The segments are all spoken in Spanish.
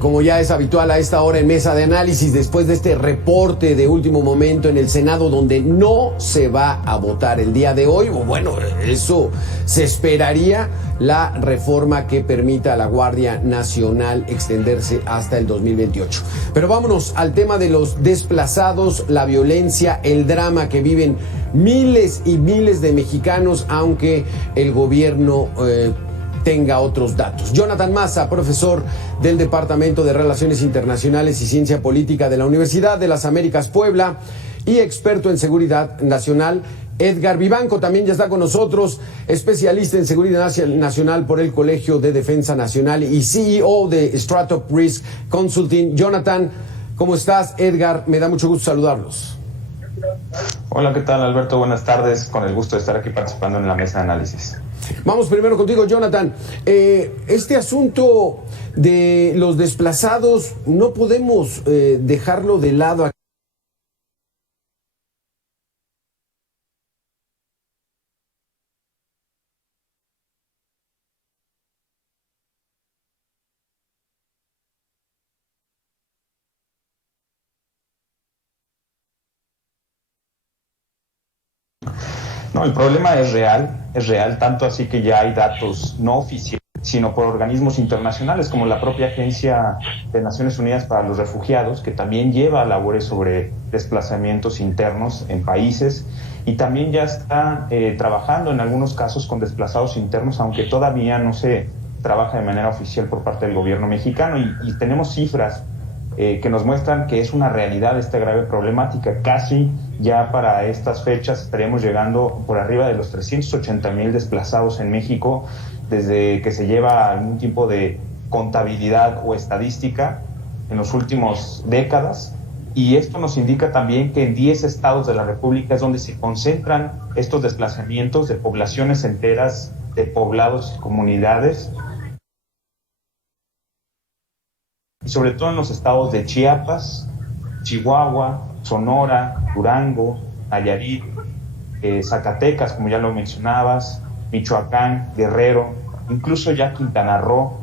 como ya es habitual a esta hora en Mesa de Análisis, después de este reporte de último momento en el Senado donde no se va a votar el día de hoy, bueno, eso se esperaría, la reforma que permita a la Guardia Nacional extenderse hasta el 2028. Pero vámonos al tema de los desplazados, la violencia, el drama que viven miles y miles de mexicanos, aunque el gobierno tenga otros datos. Jonathan Massa, profesor del Departamento de Relaciones Internacionales y Ciencia Política de la Universidad de las Américas Puebla y experto en seguridad nacional. Edgar Vivanco también ya está con nosotros, especialista en seguridad nacional por el Colegio de Defensa Nacional y CEO de Stratop Risk Consulting. Jonathan, ¿cómo estás? Edgar, me da mucho gusto saludarlos. Hola, ¿qué tal, Alberto? Buenas tardes, con el gusto de estar aquí participando en la mesa de análisis. Vamos primero contigo, Jonathan. Este asunto de los desplazados no podemos dejarlo de lado. No, el problema es real, tanto así que ya hay datos no oficiales, sino por organismos internacionales como la propia Agencia de Naciones Unidas para los Refugiados, que también lleva labores sobre desplazamientos internos en países y también ya está trabajando en algunos casos con desplazados internos, aunque todavía no se trabaja de manera oficial por parte del gobierno mexicano y tenemos cifras que nos muestran que es una realidad esta grave problemática. Casi ya para estas fechas estaríamos llegando por arriba de los 380,000 desplazados en México desde que se lleva algún tipo de contabilidad o estadística en los últimos décadas. Y esto nos indica también que en 10 estados de la República es donde se concentran estos desplazamientos de poblaciones enteras, de poblados y comunidades, y sobre todo en los estados de Chiapas, Chihuahua, Sonora, Durango, Nayarit, Zacatecas, como ya lo mencionabas, Michoacán, Guerrero, incluso ya Quintana Roo,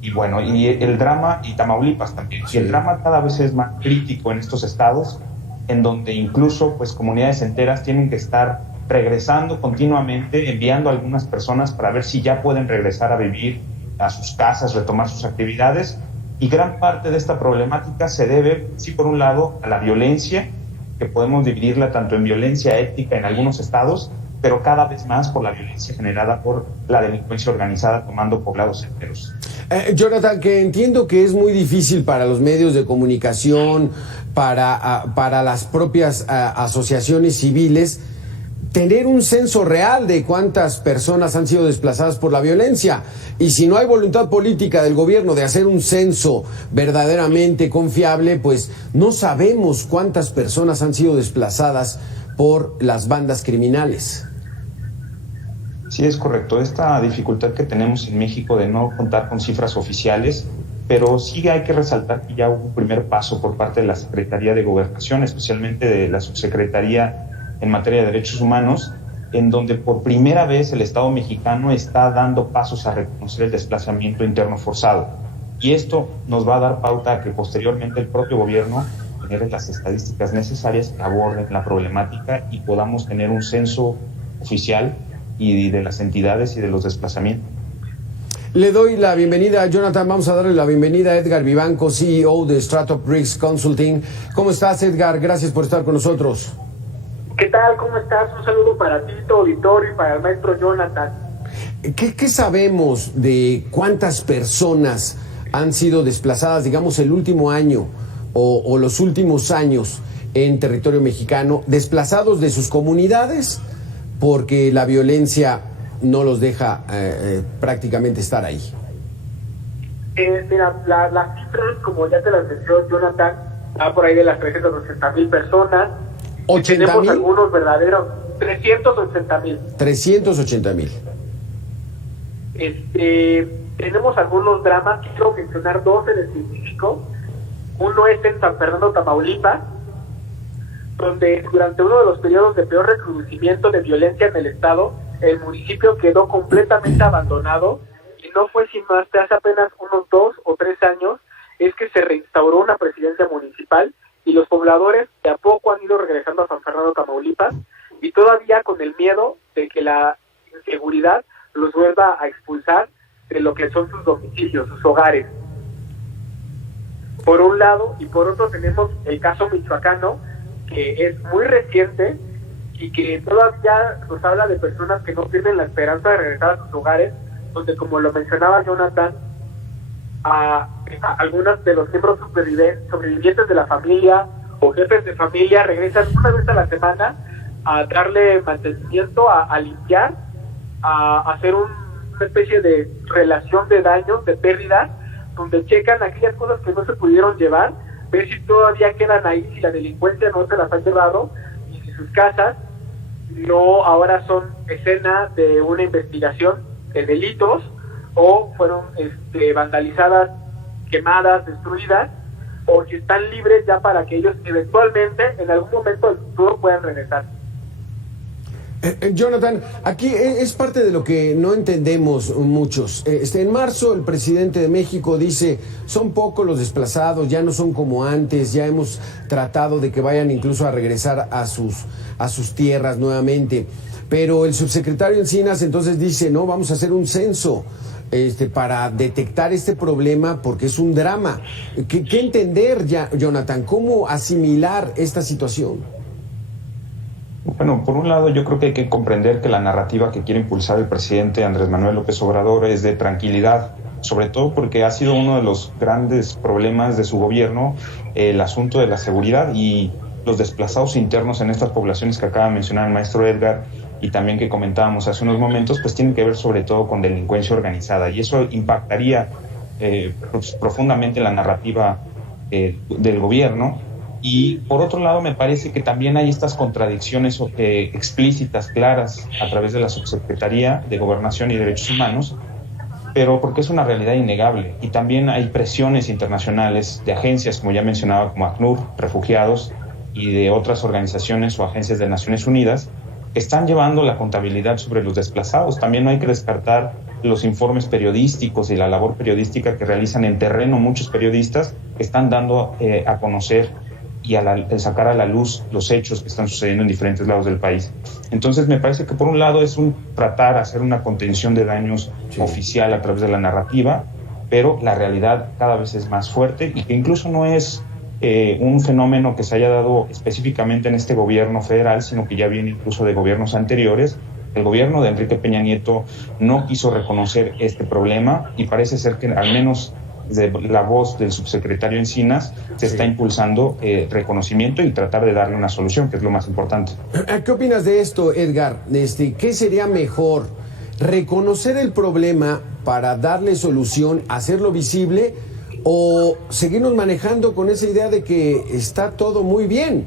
y bueno, y el drama, y Tamaulipas también. Sí. Y el drama cada vez es más crítico en estos estados, en donde incluso pues comunidades enteras tienen que estar regresando continuamente, enviando a algunas personas para ver si ya pueden regresar a vivir a sus casas, retomar sus actividades. Y gran parte de esta problemática se debe, sí, por un lado, a la violencia, que podemos dividirla tanto en violencia étnica en algunos estados, pero cada vez más por la violencia generada por la delincuencia organizada tomando poblados enteros. Jonathan, que entiendo que es muy difícil para los medios de comunicación, para las propias asociaciones civiles, tener un censo real de cuántas personas han sido desplazadas por la violencia. Y si no hay voluntad política del gobierno de hacer un censo verdaderamente confiable, pues no sabemos cuántas personas han sido desplazadas por las bandas criminales. Sí, es correcto. Esta dificultad que tenemos en México de no contar con cifras oficiales, pero sí hay que resaltar que ya hubo un primer paso por parte de la Secretaría de Gobernación, especialmente de la Subsecretaría en materia de derechos humanos, en donde por primera vez el Estado mexicano está dando pasos a reconocer el desplazamiento interno forzado. Y esto nos va a dar pauta a que posteriormente el propio gobierno genere las estadísticas necesarias que aborden la problemática y podamos tener un censo oficial y de las entidades y de los desplazamientos. Le doy la bienvenida a Jonathan, vamos a darle la bienvenida a Edgar Vivanco, CEO de Stratop Risk Consulting. ¿Cómo estás, Edgar? Gracias por estar con nosotros. ¿Qué tal? ¿Cómo estás? Un saludo para ti, tu auditorio, y para el maestro Jonathan. ¿Qué sabemos de cuántas personas han sido desplazadas, digamos, el último año o los últimos años en territorio mexicano, desplazados de sus comunidades porque la violencia no los deja prácticamente estar ahí? Mira, las cifras, como ya te las mencionó Jonathan, va por ahí de las 380,000 personas. 80,000. Tenemos algunos verdaderos, 380,000. 380,000. Tenemos algunos dramas, quiero mencionar dos en específico. Uno es en San Fernando, Tamaulipas, donde durante uno de los periodos de peor recrudecimiento de violencia en el estado, el municipio quedó completamente abandonado, y no fue sino hasta hace apenas unos 2 o 3 años que se reinstauró una presidencia municipal y los pobladores de a poco han ido regresando a San Fernando, Tamaulipas, y todavía con el miedo de que la inseguridad los vuelva a expulsar de lo que son sus domicilios, sus hogares. Por un lado, y por otro tenemos el caso michoacano, que es muy reciente y que todavía nos habla de personas que no pierden la esperanza de regresar a sus hogares, donde, como lo mencionaba Jonathan, a algunos de los miembros sobrevivientes de la familia o jefes de familia regresan una vez a la semana a darle mantenimiento, a limpiar, a hacer una especie de relación de daños, de pérdidas, donde checan aquellas cosas que no se pudieron llevar, ver si todavía quedan ahí, si la delincuencia no se las ha llevado y si sus casas no ahora son escena de una investigación de delitos o fueron vandalizadas, quemadas, destruidas, o si están libres ya para que ellos eventualmente en algún momento del futuro puedan regresar. Jonathan, aquí es parte de lo que no entendemos muchos. En marzo el presidente de México dice, son pocos los desplazados, ya no son como antes, ya hemos tratado de que vayan incluso a regresar a sus tierras nuevamente. Pero el subsecretario Encinas entonces dice, no, vamos a hacer un censo para detectar este problema porque es un drama. ¿Qué entender, Jonathan? ¿Cómo asimilar esta situación? Bueno, por un lado yo creo que hay que comprender que la narrativa que quiere impulsar el presidente Andrés Manuel López Obrador es de tranquilidad, sobre todo porque ha sido uno de los grandes problemas de su gobierno el asunto de la seguridad y los desplazados internos en estas poblaciones que acaba de mencionar el maestro Edgar y también que comentábamos hace unos momentos, pues tienen que ver sobre todo con delincuencia organizada y eso impactaría profundamente la narrativa del gobierno. Y por otro lado me parece que también hay estas contradicciones explícitas, claras, a través de la Subsecretaría de Gobernación y Derechos Humanos, pero porque es una realidad innegable. Y también hay presiones internacionales de agencias, como ya mencionaba, como ACNUR, Refugiados, y de otras organizaciones o agencias de Naciones Unidas, que están llevando la contabilidad sobre los desplazados. También no hay que descartar los informes periodísticos y la labor periodística que realizan en terreno muchos periodistas que están dando a conocer y sacar a la luz los hechos que están sucediendo en diferentes lados del país. Entonces me parece que por un lado es hacer una contención de daños oficial a través de la narrativa, pero la realidad cada vez es más fuerte y que incluso no es un fenómeno que se haya dado específicamente en este gobierno federal, sino que ya viene incluso de gobiernos anteriores. El gobierno de Enrique Peña Nieto no quiso reconocer este problema y parece ser que al menos de la voz del subsecretario Encinas se está impulsando reconocimiento y tratar de darle una solución, que es lo más importante. ¿Qué opinas de esto, Edgar? ¿Qué sería mejor? ¿Reconocer el problema para darle solución, hacerlo visible, o seguirnos manejando con esa idea de que está todo muy bien?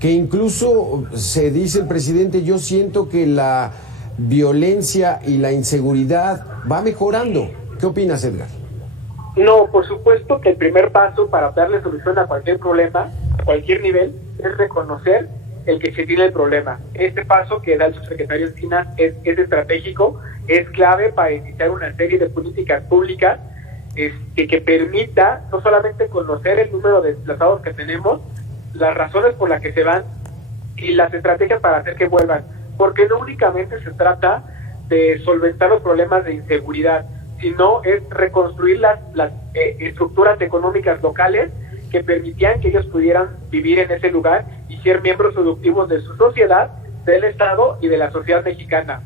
Que incluso se dice el presidente, yo siento que la violencia y la inseguridad va mejorando. ¿Qué opinas, Edgar? No, por supuesto que el primer paso para darle solución a cualquier problema, a cualquier nivel, es reconocer el que se tiene el problema. Este paso que da el subsecretario Encinas es estratégico, es clave para iniciar una serie de políticas públicas que permita no solamente conocer el número de desplazados que tenemos, las razones por las que se van y las estrategias para hacer que vuelvan, porque no únicamente se trata de solventar los problemas de inseguridad, sino es reconstruir las estructuras económicas locales que permitían que ellos pudieran vivir en ese lugar y ser miembros productivos de su sociedad, del Estado y de la sociedad mexicana.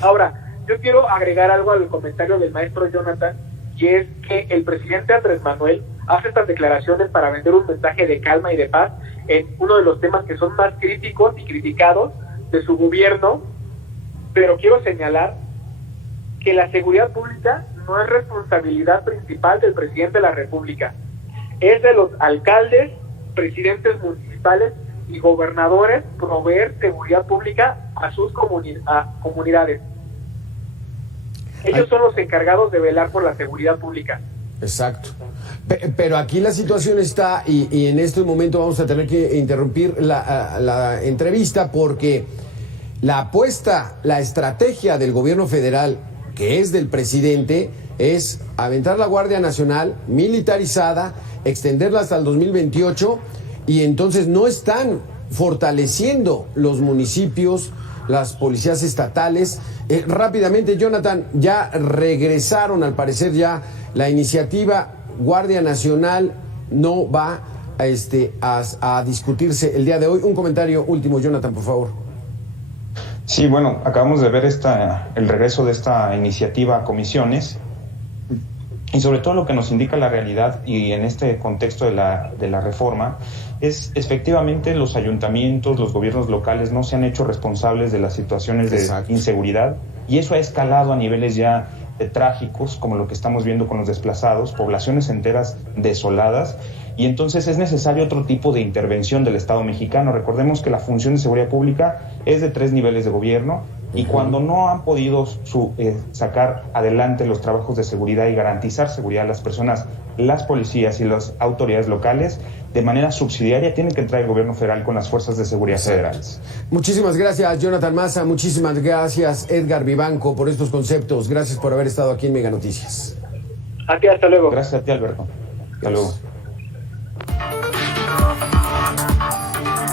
Ahora, yo quiero agregar algo al comentario del maestro Jonathan, y es que el presidente Andrés Manuel hace estas declaraciones para vender un mensaje de calma y de paz en uno de los temas que son más críticos y criticados de su gobierno, pero quiero señalar que la seguridad pública no es responsabilidad principal del presidente de la República, es de los alcaldes, presidentes municipales y gobernadores proveer seguridad pública a sus comunidades. Ellos son los encargados de velar por la seguridad pública. Exacto. Pero aquí la situación está, y en este momento vamos a tener que interrumpir la entrevista, porque la apuesta, la estrategia del gobierno federal, que es del presidente, es aventar la Guardia Nacional militarizada, extenderla hasta el 2028, y entonces no están fortaleciendo los municipios, las policías estatales. Rápidamente, Jonathan, ya regresaron, al parecer ya la iniciativa Guardia Nacional no va a discutirse el día de hoy. Un comentario último, Jonathan, por favor. Sí, bueno, acabamos de ver el regreso de esta iniciativa a comisiones, y sobre todo lo que nos indica la realidad y en este contexto de la reforma es efectivamente los ayuntamientos, los gobiernos locales no se han hecho responsables de las situaciones de inseguridad, y eso ha escalado a niveles ya trágicos, como lo que estamos viendo con los desplazados, poblaciones enteras desoladas, y entonces es necesario otro tipo de intervención del Estado mexicano. Recordemos que la función de seguridad pública es de 3 niveles de gobierno, y cuando no han podido sacar adelante los trabajos de seguridad y garantizar seguridad a las personas, las policías y las autoridades locales, de manera subsidiaria tienen que entrar el gobierno federal con las fuerzas de seguridad federales. Muchísimas gracias, Jonathan Maza. Muchísimas gracias, Edgar Vivanco, por estos conceptos. Gracias por haber estado aquí en Mega Noticias. A ti, hasta luego. Gracias a ti, Alberto. Hasta luego.